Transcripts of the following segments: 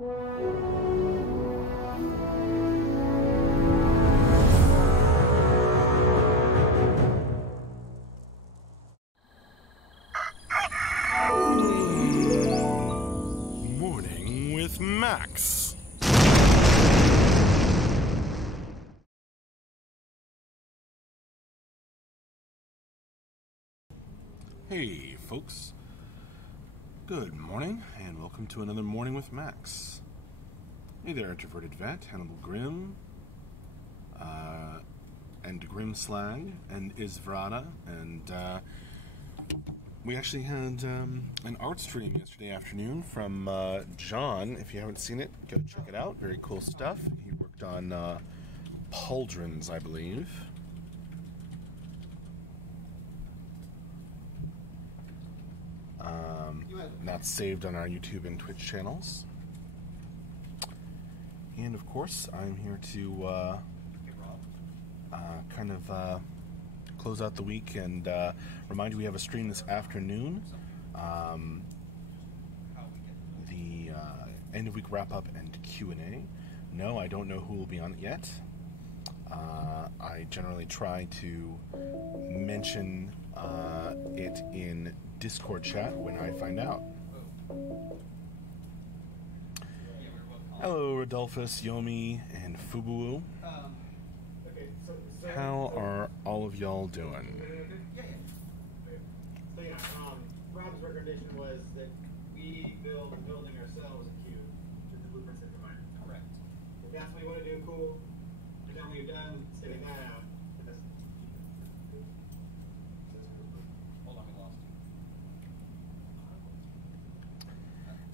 Morning with Max. Hey folks, good morning and welcome to another Morning with Max. Hey there, Introverted Vet, Hannibal Grimm, and Grim Slag, and Isvrada, and we actually had an art stream yesterday afternoon from John. If you haven't seen it, go check it out. Very cool stuff. He worked on pauldrons, I believe. That's saved on our YouTube and Twitch channels. And of course, I'm here to kind of close out the week and remind you we have a stream this afternoon. The end of week wrap up and Q&A. No, I don't know who will be on it yet. I generally try to mention it in Discord chat when I find out. Hello, Rodolphus, Yomi, and Fubu. How are all of y'all doing? So yeah, Rob's recommendation was that we build a building ourselves a cube with the blueprints that provided. Correct. If that's what you want to do, cool. And then when you're done setting that out, hold on, we lost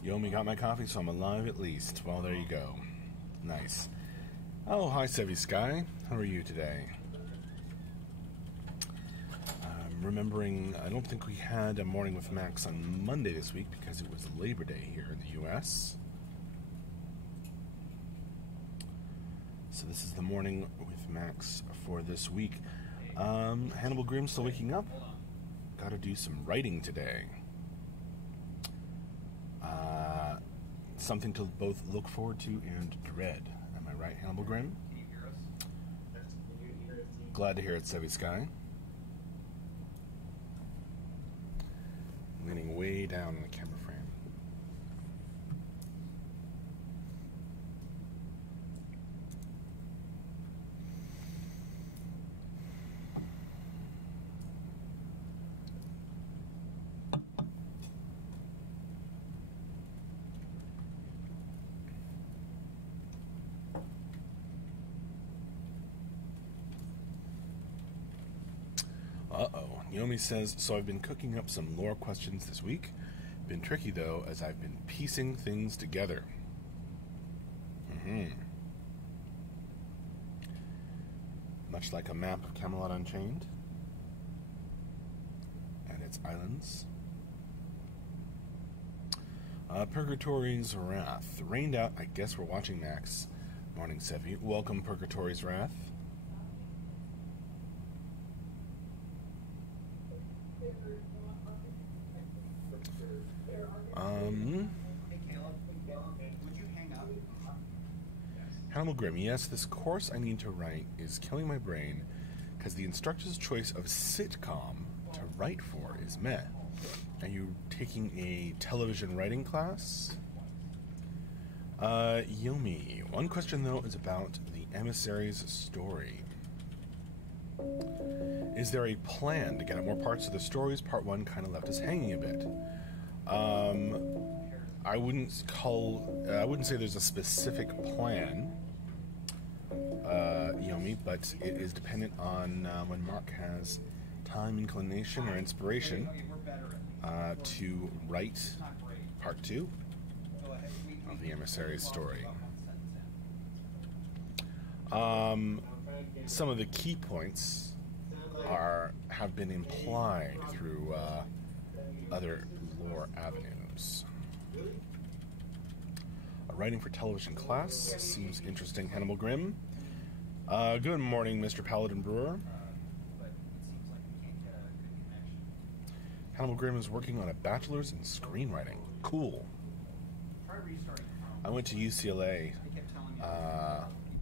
you. Yomi got my coffee, so I'm alive at least. Well, there you go. Nice. Oh, hi, Sevi Sky. How are you today? Remembering, I don't think we had a Morning with Max on Monday this week because it was Labor Day here in the U.S. So this is the Morning with Max for this week. Hannibal Grimm still waking up. Got to do some writing today. Something to both look forward to and dread. Am I right, Hannibal Grimm? Can you hear us? Glad to hear it, Sevi Sky. Leaning way down in the camera frame. Uh-oh. Naomi says, so I've been cooking up some lore questions this week. Been tricky, though, as I've been piecing things together. Much like a map of Camelot Unchained and its islands. Purgatory's Wrath. Rained out, I guess we're watching Max. Morning, Sevi. Welcome, Purgatory's Wrath. Hey, Caleb, would you hang up? Hannibal Grimm, yes, this course I need to write is killing my brain because the instructor's choice of sitcom to write for is meh. Are you taking a television writing class? Yomi, one question though is about the emissary's story. Is there a plan to get at more parts of the stories? Part 1 kind of left us hanging a bit. I wouldn't say there's a specific plan, Yomi, but it is dependent on when Mark has time, inclination, or inspiration to write part 2 of the emissary's story. Some of the key points have been implied through other lore avenues. Writing for television class seems interesting, Hannibal Grimm. Good morning, Mr. Paladin Brewer. Hannibal Grimm is working on a bachelor's in screenwriting. Cool. I went to UCLA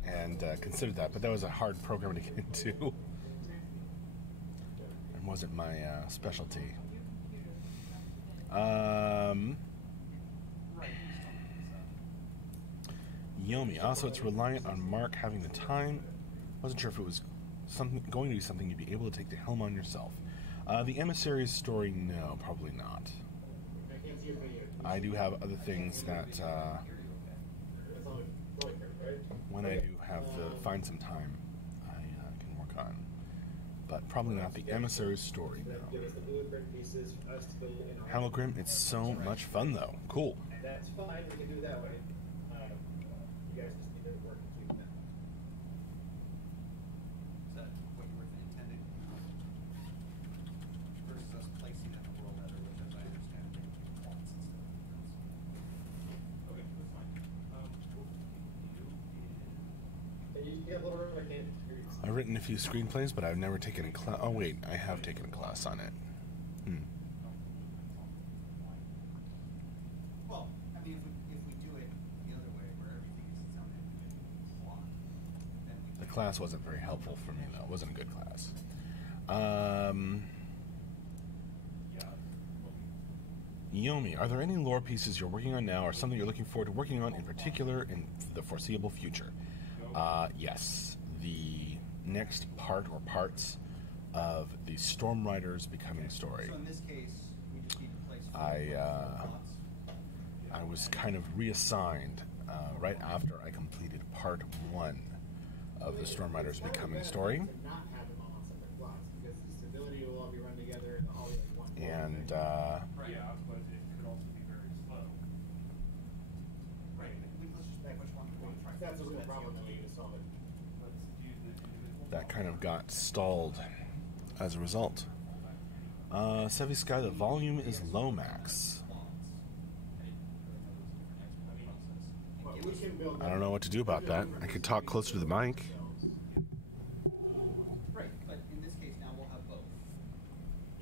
and considered that, but that was a hard program to get into. It wasn't my specialty. Yomi. Also, it's reliant on Mark having the time. Wasn't sure if it was going to be something you'd be able to take the helm on yourself. The emissary's story, no, probably not. I do have other things that when I do have to find some time, I can work on. But probably not the emissary's story, no. Hamilgrim, it's so much fun, though. Cool. That's fine, we can do it that way. You guys just need to work and keep that. Is that what you were intending? Versus us placing it in the world letter, which, as I understand, they do plots and stuff. Okay, that's fine. You have a little room, I can't hear you. I've written a few screenplays, but I've never taken a class. Oh, wait, I have taken a class on it. Well, I mean, if we do it the other way, where everything is its own individual plot, then The class wasn't very helpful for me, though. It wasn't a good class. Yomi, are there any lore pieces you're working on now or something you're looking forward to working on in particular in the foreseeable future? Yes. The next part or parts of the Storm Riders Becoming story. So in this case, we just need to place I was kind of reassigned right after I completed part 1 of the Storm Riders Becoming story. Not have them all on separate plots because the stability will all be run together and all be like one. And Yeah, but it could also be very slow. Right. Let's just pick which one we want to try. That's a real problem that we need to solve it. Let's do the individual. that kind of got stalled as a result. Sevi Sky, the volume is low max. We can build I don't know what to do about that. I could talk closer to the mic. Right, but in this case now we'll have both.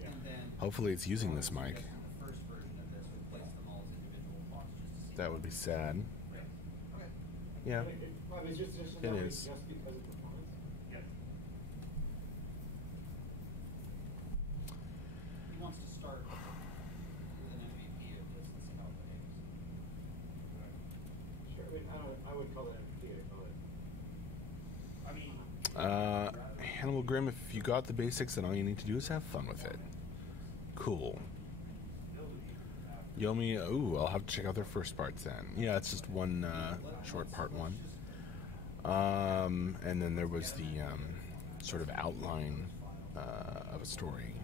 And then Hopefully it's using this mic. the first version of this would place them all as individual plots just to see. That would be sad. Okay. Yeah. It's just It not is. just because of performance. Yeah. He wants to start with an MVP of this and see how it behaves. Sure. I would call it MVP. I'd call it. I mean, Hannibal Grimm, if you got the basics, then all you need to do is have fun with it. Cool. Yomi, ooh, I'll have to check out their first parts then. Yeah, it's just one short part 1. And then there was the sort of outline of a story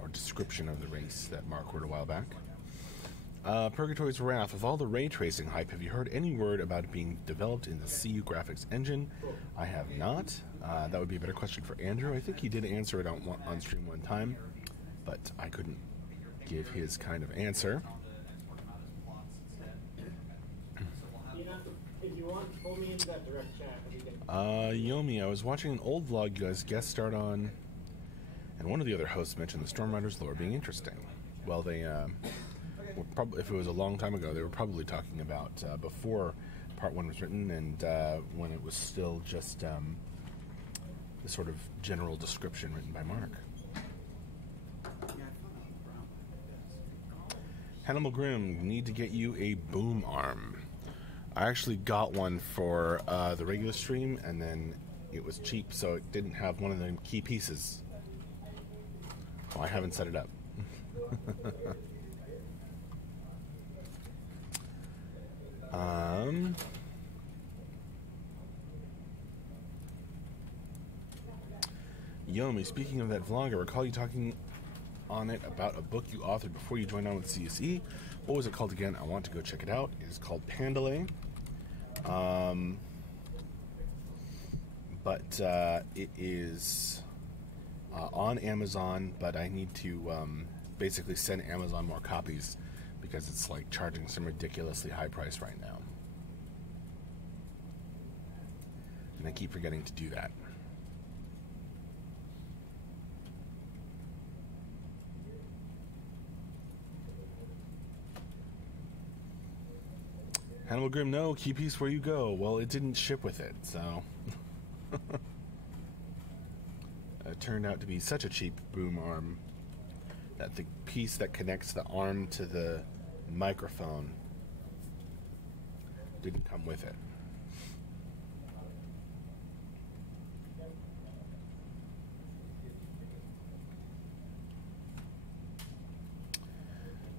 or description of the race that Mark wrote a while back. Purgatory's Wrath. With all the ray tracing hype, have you heard any word about it being developed in the CU graphics engine? I have not. That would be a better question for Andrew. I think he did answer it on stream one time, but I couldn't give his kind of answer. If you want, pull me into that direct chat. And we can. Yomi, I was watching an old vlog you guys guest starred on, and one of the other hosts mentioned the Storm Riders lore being interesting. Well, they were probably, if it was a long time ago, they were probably talking about before part 1 was written and when it was still just the sort of general description written by Mark. Hannibal Grimm, need to get you a boom arm. I actually got one for the regular stream, and then it was cheap, so it didn't have one of the key pieces. Oh, I haven't set it up. Yomi, speaking of that vlog, I recall you talking on it about a book you authored before you joined on with CSE. What was it called again? I want to go check it out. It is called Pandalay. But it is on Amazon, but I need to basically send Amazon more copies because it's like charging some ridiculously high price right now. And I keep forgetting to do that. Hannibal Grimm, no, key piece where you go. Well, it didn't ship with it, so... It turned out to be such a cheap boom arm that the piece that connects the arm to the microphone didn't come with it.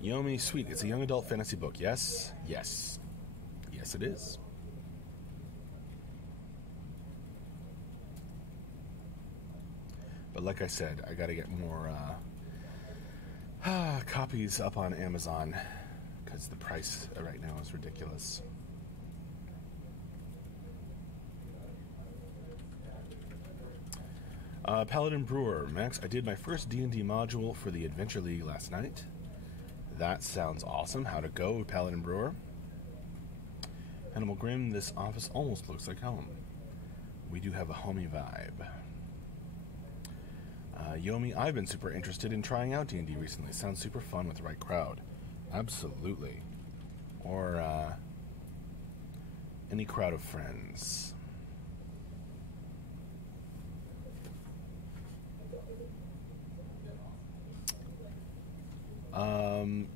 Yomi, sweet. It's a young adult fantasy book. Yes, yes. Yes, it is. But like I said, I gotta get more copies up on Amazon because the price right now is ridiculous. Paladin Brewer, Max, I did my first D&D module for the Adventure League last night. That sounds awesome. How'd it go, Paladin Brewer? Hannibal Grimm, this office almost looks like home. We do have a homey vibe. Yomi, I've been super interested in trying out D&D recently. Sounds super fun with the right crowd. Absolutely. Or, any crowd of friends.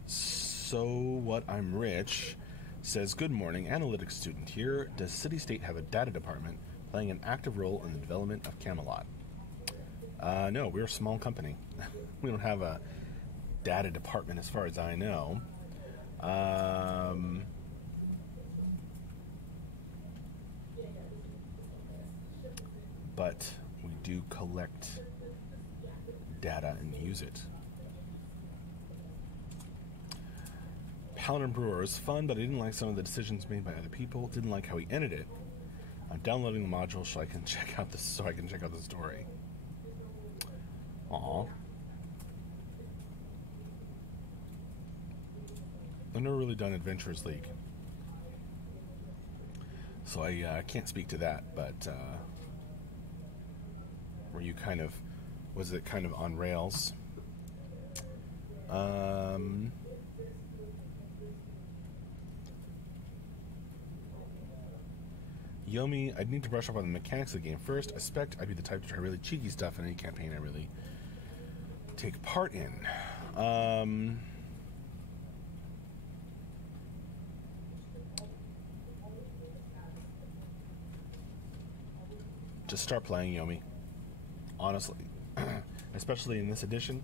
So what I'm rich says, good morning, analytics student here. Does City State have a data department playing an active role in the development of Camelot? No, we're a small company. We don't have a data department as far as I know. But we do collect data and use it. Paladin Brewer is fun, but I didn't like some of the decisions made by other people. Didn't like how he ended it. I'm downloading the module so I can check out the story. Aww. I've never really done Adventurers League, so I can't speak to that. But were you was it kind of on rails? Yomi, I'd need to brush up on the mechanics of the game first. I expect I'd be the type to try really cheeky stuff in any campaign I really take part in. Just start playing, Yomi. Honestly. Especially in this edition.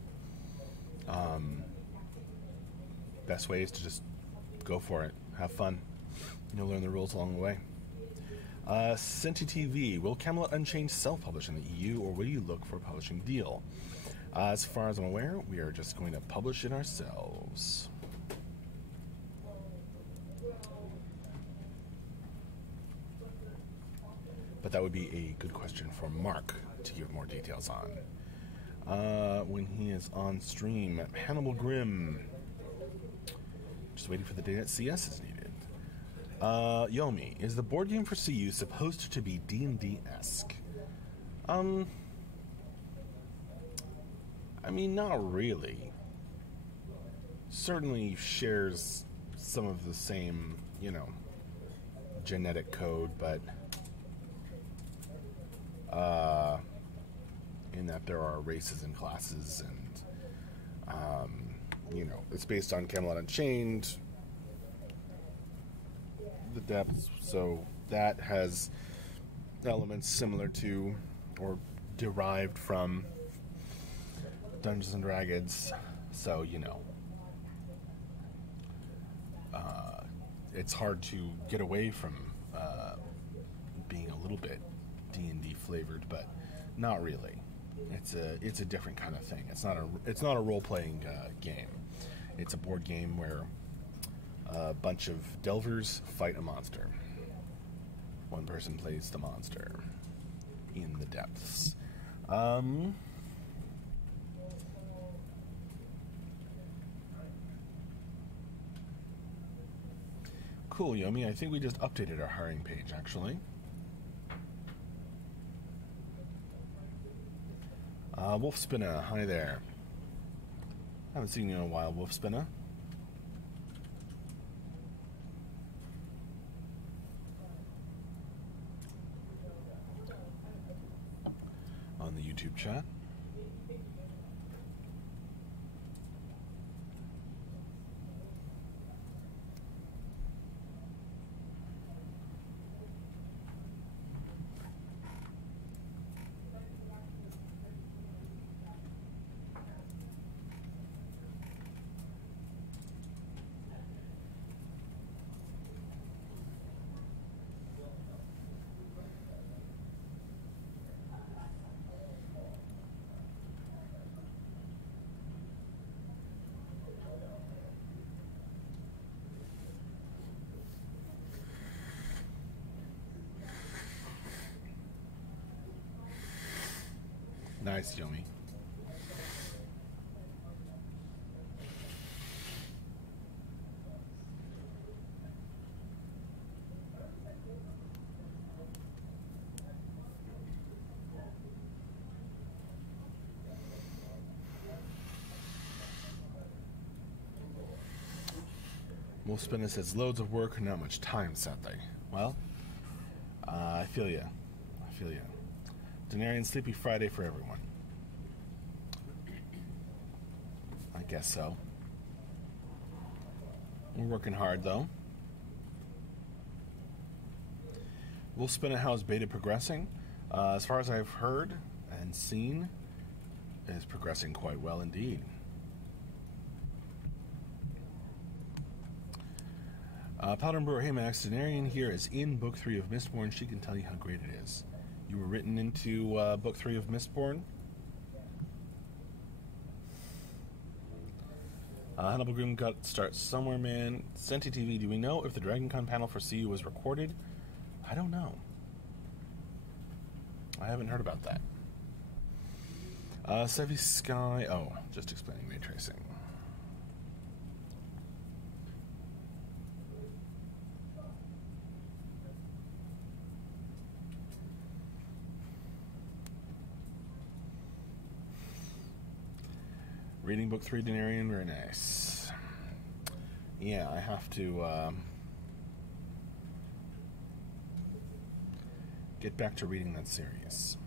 Best way is to just go for it. Have fun. You'll learn the rules along the way. Senti TV, will Camelot Unchained self-publish in the EU, or will you look for a publishing deal? As far as I'm aware, we are just going to publish it ourselves. But that would be a good question for Mark to give more details on. When he is on stream, Hannibal Grimm. Just waiting for the day that CS is needed. Yomi, is the board game for CU supposed to be D&D-esque? I mean, not really. Certainly shares some of the same, genetic code, but in that there are races and classes, and it's based on Camelot Unchained, the depths, so that has elements similar to or derived from Dungeons and Dragons, so it's hard to get away from being a little bit D&D flavored, but not really. It's a different kind of thing. It's not a role-playing game. It's a board game where a bunch of delvers fight a monster. One person plays the monster in the depths. Cool, Yomi. I think we just updated our hiring page, actually. Wolf Spinna, hi there. Haven't seen you in a while, Wolf Spinna. YouTube chat. Nice, Yomi. Wolf Spinner says loads of work and not much time, sadly. Well, I feel ya. I feel ya. Denarian Sleepy Friday for everyone. I guess so. We're working hard, though. Wolf Spinner, how's beta progressing? As far as I've heard and seen, it is progressing quite well indeed. Paladin Brewer, hey Max, Denarian here is in Book 3 of Mistborn. She can tell you how great it is. You were written into Book 3 of Mistborn. Hannibal Groom got start somewhere, man. Senti TV, do we know if the DragonCon panel for CU was recorded? I don't know. I haven't heard about that. Sevi Sky, oh, just explaining ray tracing. Reading Book 3, Denarian, very nice. Yeah, I have to get back to reading that series.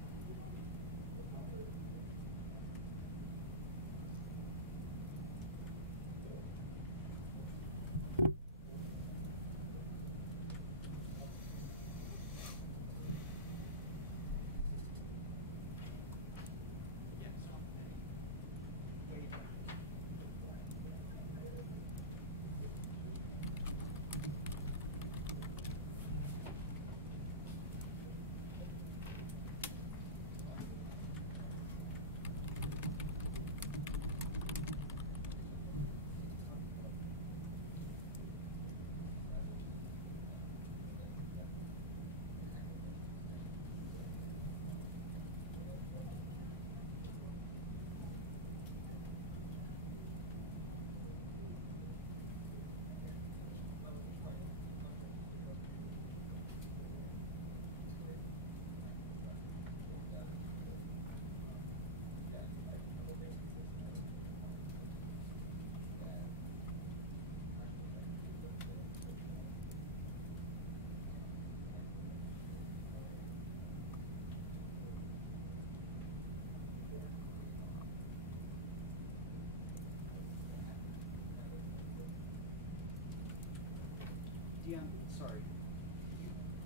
Dion, sorry.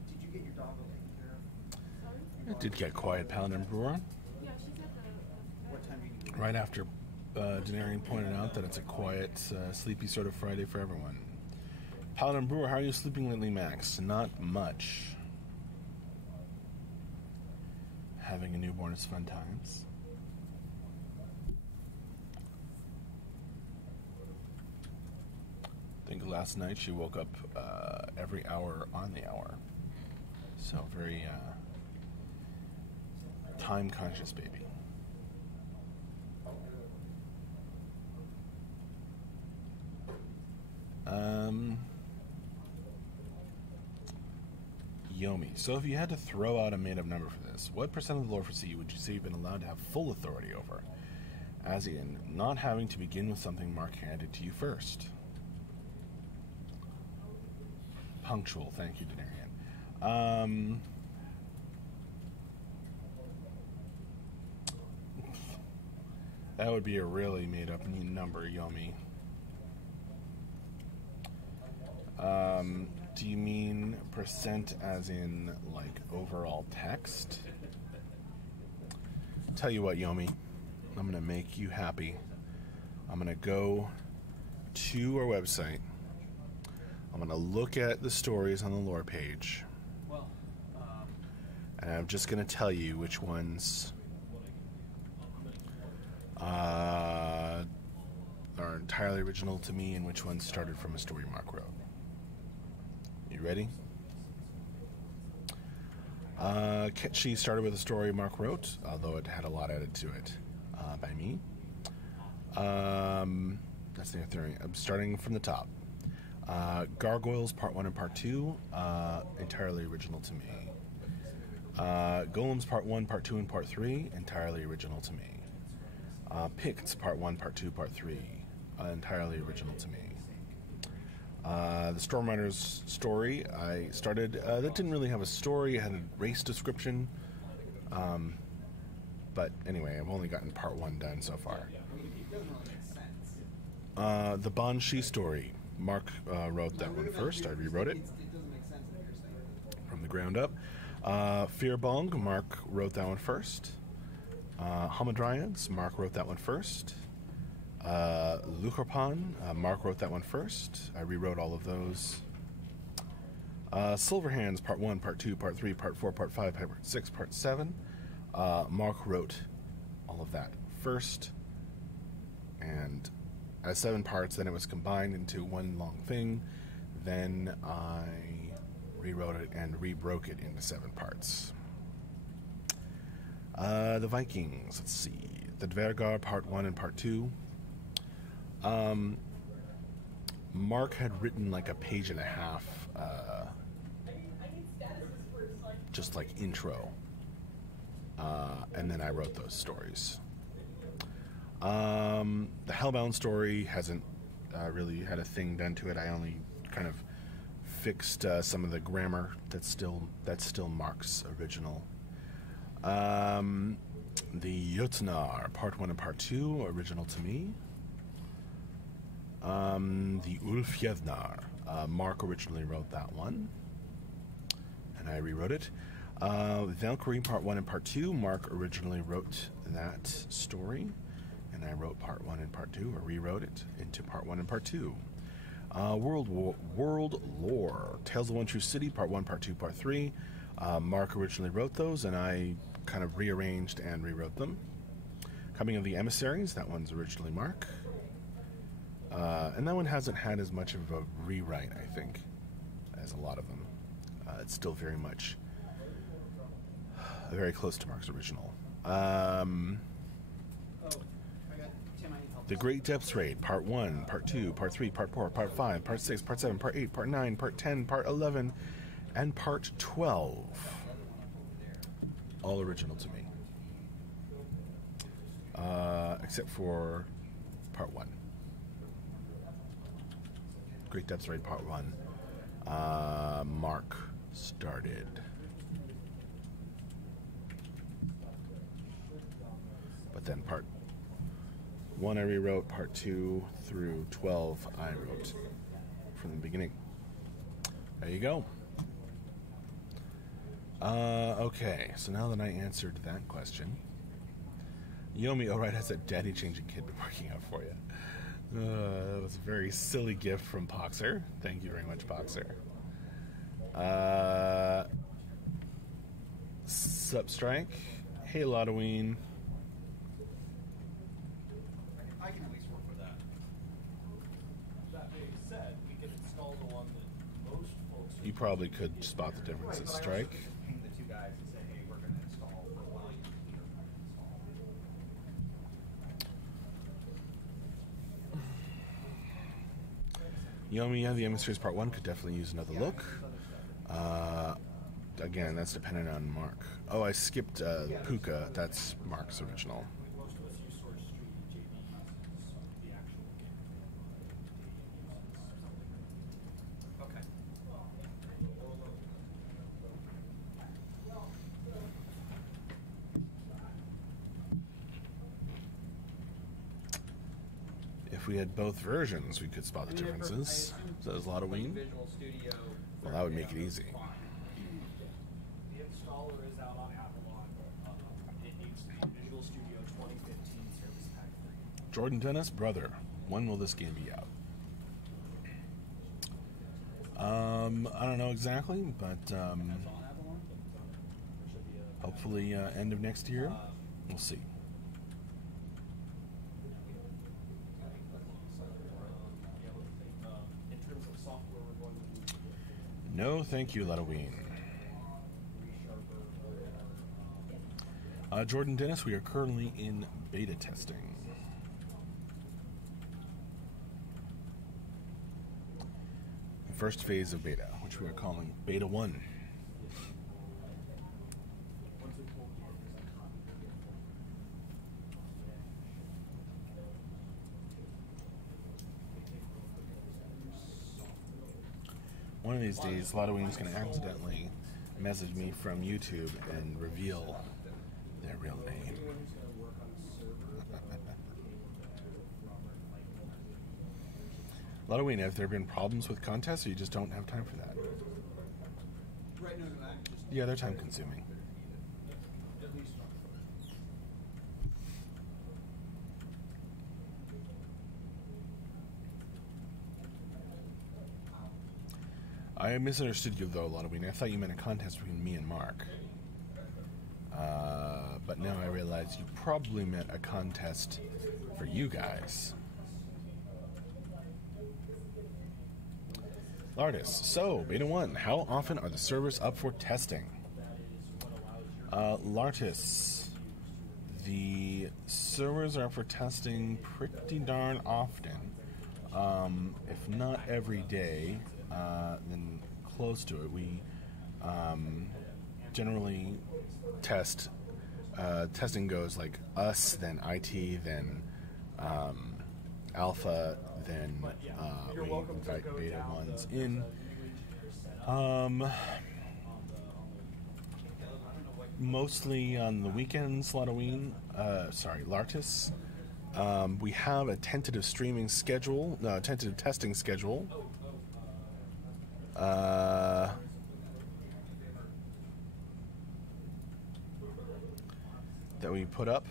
Did you get your doggo taken care of? Sorry? It did get quiet, Paladin Brewer. Yeah, she said the What time do you get Right after Denarian pointed out that it's a quiet, sleepy sort of Friday for everyone. Paladin Brewer, how are you sleeping lately, Max? Not much. Having a newborn is fun times. I think last night she woke up every hour on the hour. So very time-conscious baby. Yomi. So if you had to throw out a made-up number for this, what percent of the lore for CU would you say you've been allowed to have full authority over? As in, not having to begin with something Mark handed to you first. Punctual, thank you, Denarian. That would be a really made-up number, Yomi. Do you mean percent as in, like, overall text? Tell you what, Yomi, I'm gonna make you happy. I'm gonna go to our website. I'm gonna look at the stories on the lore page. Well, And I'm just gonna tell you which ones are entirely original to me and which ones started from a story Mark wrote. You ready? She started with a story Mark wrote, although it had a lot added to it by me. That's the theory. I'm starting from the top. Gargoyles Part 1 and Part 2, entirely original to me. Golems Part 1, Part 2, and Part 3, entirely original to me. Picts Part 1, Part 2, Part 3, entirely original to me. The Stormriders story I started, that didn't really have a story, it had a race description. But anyway, I've only gotten Part 1 done so far. The Banshee story. Mark wrote that one first. I rewrote it from the ground up. Fearbong, Mark wrote that one first. Hamadryads, Mark wrote that one first. Lukarpan, Mark wrote that one first. I rewrote all of those. Silverhands, Part 1, Part 2, Part 3, Part 4, Part 5, Part 6, Part 7. Mark wrote all of that first. And as 7 parts, then it was combined into one long thing. Then I rewrote it and rebroke it into 7 parts. The Vikings, let's see. The Dvergar, Part 1 and Part 2. Mark had written like a page and a half, just like intro. And then I wrote those stories. The Hellbound story hasn't really had a thing done to it. I only kind of fixed some of the grammar. That's still Mark's original. The Jötnar, Part 1 and Part 2, original to me. The Ulfjethnar, Mark originally wrote that one, and I rewrote it. Valkyrie, Part 1 and Part 2, Mark originally wrote that story, and I wrote Part 1 and Part 2, or rewrote it into Part 1 and Part 2. World Lore, Tales of One True City, Part 1, Part 2, Part 3. Mark originally wrote those, and I kind of rearranged and rewrote them. Coming of the Emissaries, that one's originally Mark. And that one hasn't had as much of a rewrite, I think, as a lot of them. It's still very much very close to Mark's original. The Great Depths Raid, Part 1, Part 2, Part 3, Part 4, Part 5, Part 6, Part 7, Part 8, Part 9, Part 10, Part 11, and Part 12. All original to me. Except for Part 1. Great Depths Raid, Part 1. Mark started. But then Part 1 I rewrote, Part 2 through 12 I wrote from the beginning. There you go. Okay, so now that I answered that question, Yomi, alright, has that daddy changing kid been working out for you? That was a very silly gift from Poxer. Thank you very much, Poxer. Substrike. Hey, Lotoween. I can at least work with that. That being said, we can install the one that most folks. You probably could spot the difference in Strike. Ping the 2 guys and say, hey, we're going to install for a while. You can clear install. Yomi, yeah, the Emissaries Part 1 could definitely use another look. Again, that's dependent on Mark. Oh, I skipped Puka. That's Mark's original. Most of us use Source Street. JB uses the actual game. Okay. if we had both versions, we could spot the differences. So there's Halloween. Visual Studio. Well, that would make it easy. The installer is out on Avalon, but it needs to be Visual Studio 2015 Service Pack 3. Jordan Dennis, brother, when will this game be out? I don't know exactly, but hopefully end of next year. We'll see. In terms of software, we're going to do No, thank you, Halloween. Jordan Dennis, we are currently in beta testing. First phase of beta, which we are calling Beta 1. One of these days, Halloween's going to accidentally message me from YouTube and reveal their real name. Halloween, have there been problems with contests, or you just don't have time for that? Right, no, Yeah, they're time consuming. I misunderstood you, though, Halloween. I thought you meant a contest between me and Mark. But now I realize you probably meant a contest for you guys. Lardis, so, Beta 1, how often are the servers up for testing? Lardis, the servers are up for testing pretty darn often. If not every day, then close to it. We generally test. Testing goes like us, then IT, then Alpha, then we invite Beta 1s in. Mostly on the weekends, Halloween. Lartis. We have a tentative streaming schedule, tentative testing schedule. That we put up.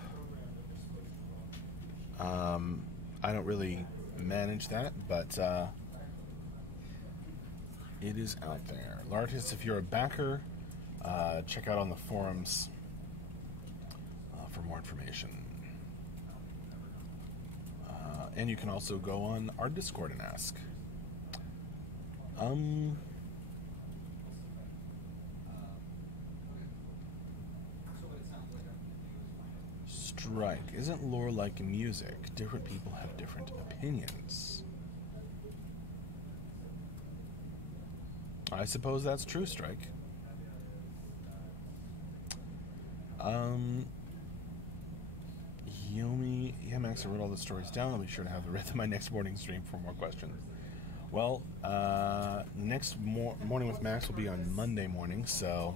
I don't really manage that, but it is out there. Lartis, if you're a backer, check out on the forums for more information. And you can also go on our Discord and ask. Strike. Isn't lore like music? Different people have different opinions. I suppose that's true, Strike. Yomi, Max, I wrote all the stories down. I'll be sure to have the rest of my next morning stream for more questions. Well, the next morning with Max will be on Monday morning, so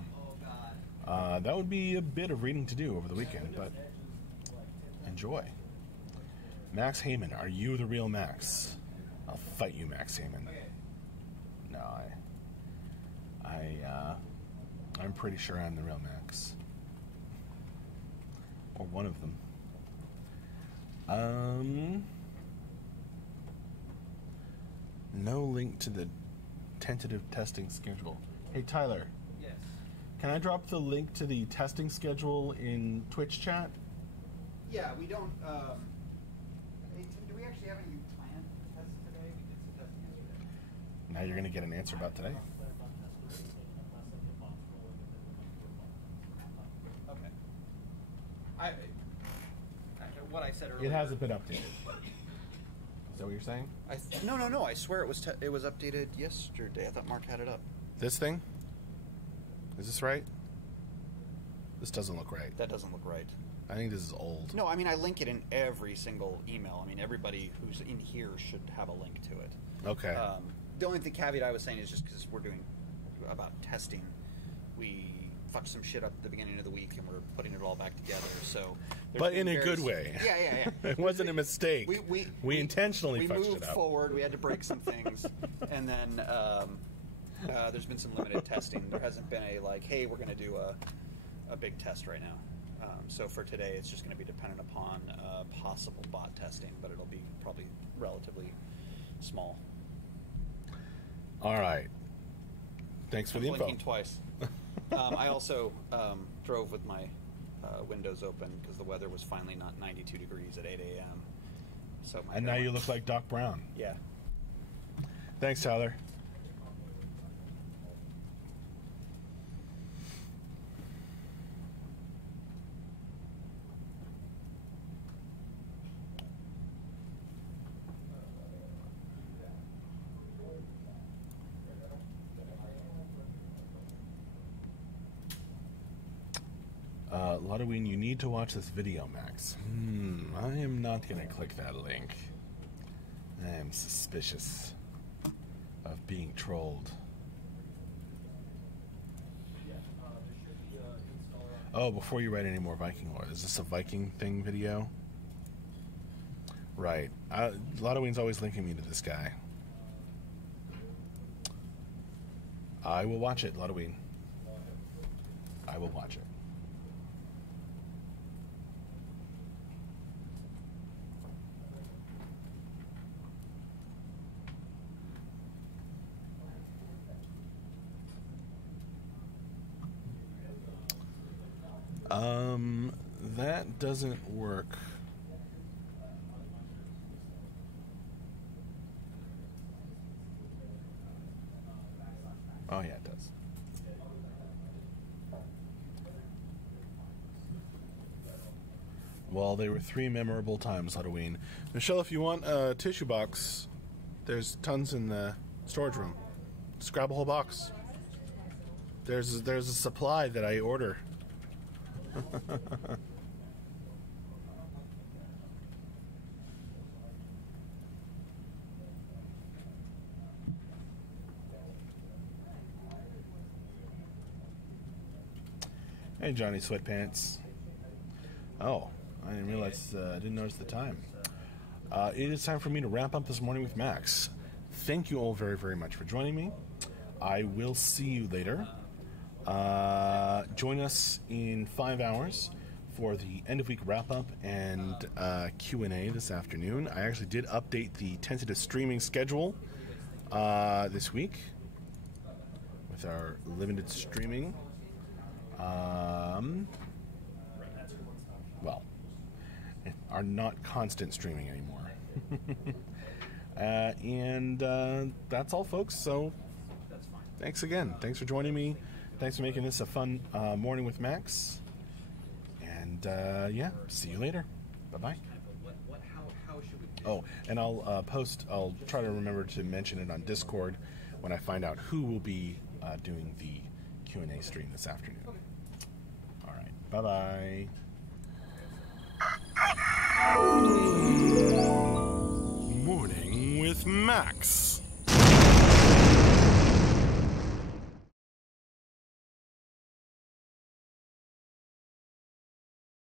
that would be a bit of reading to do over the weekend, but enjoy. Max Heyman, are you the real Max? I'll fight you, Max Heyman. No, I'm pretty sure I'm the real Max. Or one of them. No link to the tentative testing schedule. Hey, Tyler. Yes. Can I drop the link to the testing schedule in Twitch chat? Yeah, we don't. Hey, Tim, do we actually have any planned tests today? We did some testing yesterday. Now you're going to get an answer about today. Okay. What I said earlier. It hasn't been updated. Is that what you're saying? No. I swear it was updated yesterday. I thought Mark had it up. This thing? Is this right? This doesn't look right. That doesn't look right. I think this is old. No, I mean I link it in every single email. I mean everybody who's in here should have a link to it. Okay. The only caveat I was saying is just because we're doing about testing, we fucked some shit up at the beginning of the week and we're putting it all back together. So But been in a good way. Yeah. It wasn't a mistake. We intentionally fucked moved it up. forward. We had to break some things, and then there's been some limited testing. There hasn't been a like, hey, we're going to do a big test right now. So for today, it's just going to be dependent upon possible bot testing, but it'll be probably relatively small. All right. Thanks for the info. Blinking twice. I also drove with my windows open because the weather was finally not 92 degrees at 8 a.m. So And now you look like Doc Brown. Yeah. Thanks, Tyler. Ludwig, you need to watch this video, Max. I am not going to click that link. I am suspicious of being trolled. Oh, before you write any more Viking lore, is this a Viking thing video? Right. Ludwig's always linking me to this guy. I will watch it, Ludwig. I will watch it. That doesn't work. Oh, yeah, it does. Well, there were 3 memorable times, Halloween. Michelle, if you want a tissue box, there's tons in the storage room. Just grab a whole box. There's a supply that I order. Hey, Johnny Sweatpants. Oh, I didn't realize, I didn't notice the time. It is time for me to wrap up this morning with Max. Thank you all very, very much for joining me. I will see you later. Join us in 5 hours for the end of week wrap up and Q&A this afternoon. I actually did update the tentative streaming schedule this week with our limited streaming. Well, are not constant streaming anymore. And that's all, folks. So thanks again. Thanks for joining me. Thanks for making this a fun morning with Max. And yeah, see you later. Bye-bye. Oh, and I'll try to remember to mention it on Discord when I find out who will be doing the Q&A stream this afternoon. All right. Bye-bye. Morning with Max.